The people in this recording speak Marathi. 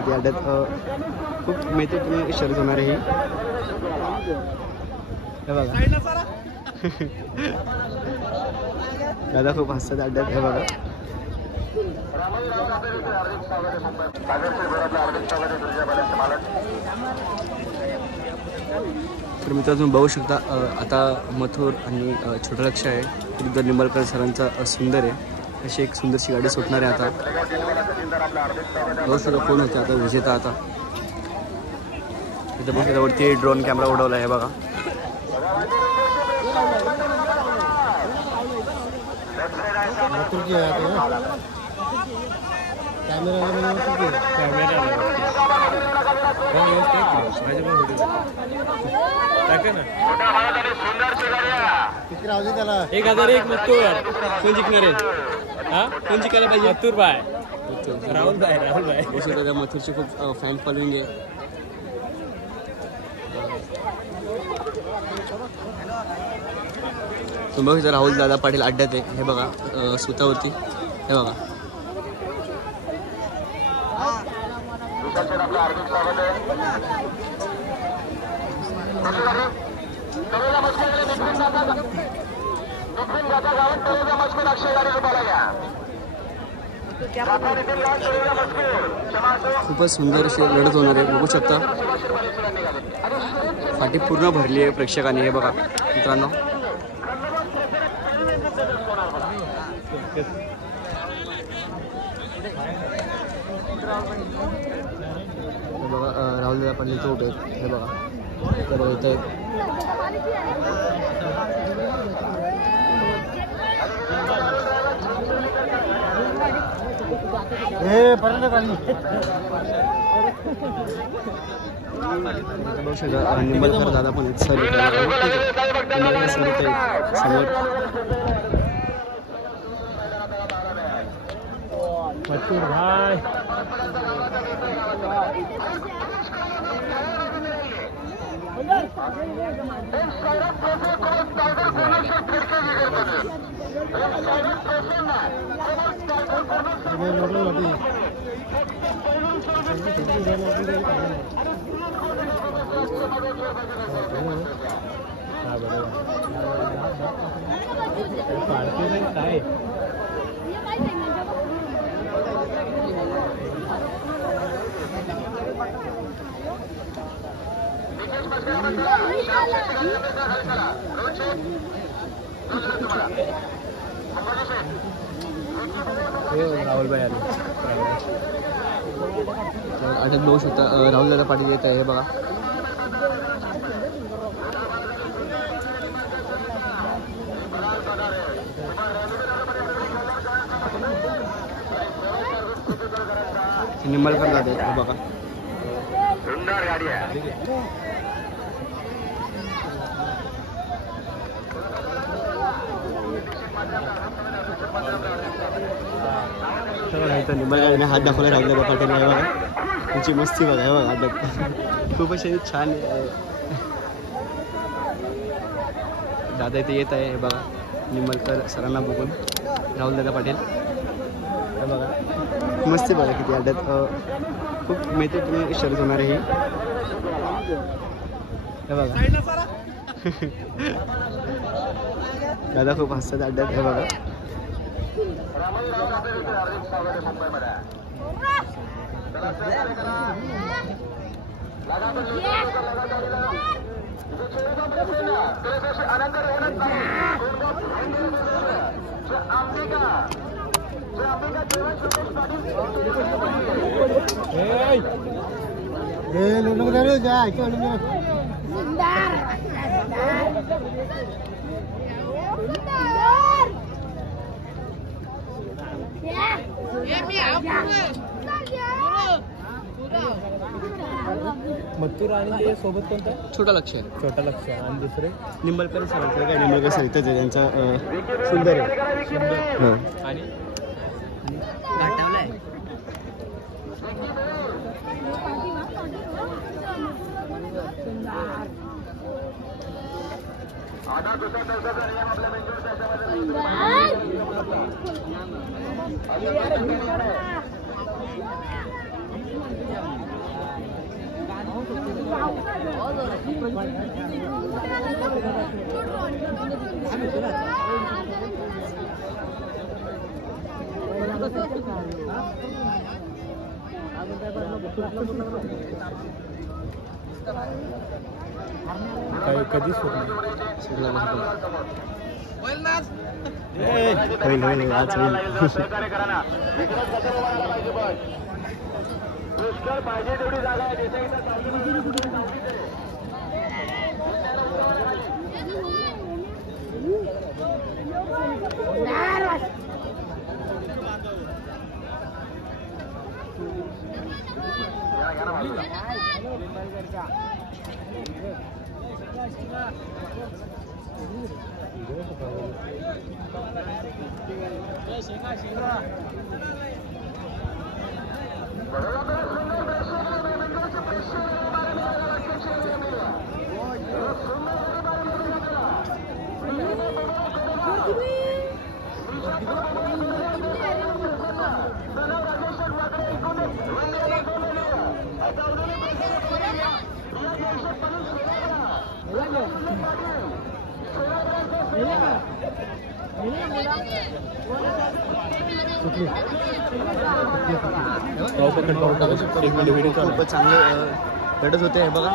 किती अड्ड्यात खूप मेहनतीने शर्यत होणार आहे ही. हे बघा दादा खूप हसतात अड्ड्यात. हे बघा तर मित्रांनो तुम्ही बघू शकता आता मथुर आणि छोटं लक्ष आहे विरुद्ध निंबाळकर सरांचा सुंदर आहे. अशी एक सुंदरशी गाडी सुटणार आहे. आता बघू शकता कोण होते आता विजेता. आता इथं बघू शकता वरती ड्रोन कॅमेरा उडवला आहे. बघा त्याला 1001 मथुर कोण जिंकणार आहे. हा कोण जिंकायला पाहिजे. मथुर बाय राहुल बाय त्या मथुरची खूप फॅन फॉलोइंग आहे. तुम्ही बघू राहुल दादा पाटील अड्ड्यात आहे. हे बघा सुतावरती. हे बघा खूपच सुंदर अशी लढत होणार आहे. बघू शकता फाटी पूर्ण भरली आहे प्रेक्षकांनी. हे बघा मित्रांनो बघा राहुल दादा पाटील तो उभे आहेत. हे बघा तर इथं निंबाळकर दादा पण आहेत. समोर मथुर भाई काय राहुल भाई आले. आता बघू शकता राहुल दादा पाटील येत आहे. हे बघा निंबाळकर दादा आहेत. हे बघा निंबाळकरने हात दाखवला राहुल दादा पाटील. आहे बघा तुमची मस्ती बघा. हे बघा अड्ड्यात खूप अशी छान दादा इथे येत आहे. हे बघा निंबाळकर सरांना बघून राहुल दादा पाटील. हे बघा मस्ती बघा किती अड्ड्यात खूप मेहनतीने शर्यत होणार आहे ही. हे बघा दादा खूप हसतात अड्ड्यात. हे बघा मथुर आणि सोबत कोणता छोटा लक्ष आहे. छोटा लक्ष आणि दुसरे निंबाळकर सरांचं काय निंबाळकर सर इथंच आहे. त्यांचा सुंदर आहे. सुंदर आणि कधी होईल आज होईल. पाहिजे तेवढी जागा आहे खूपच चांगले लढत होते बघा.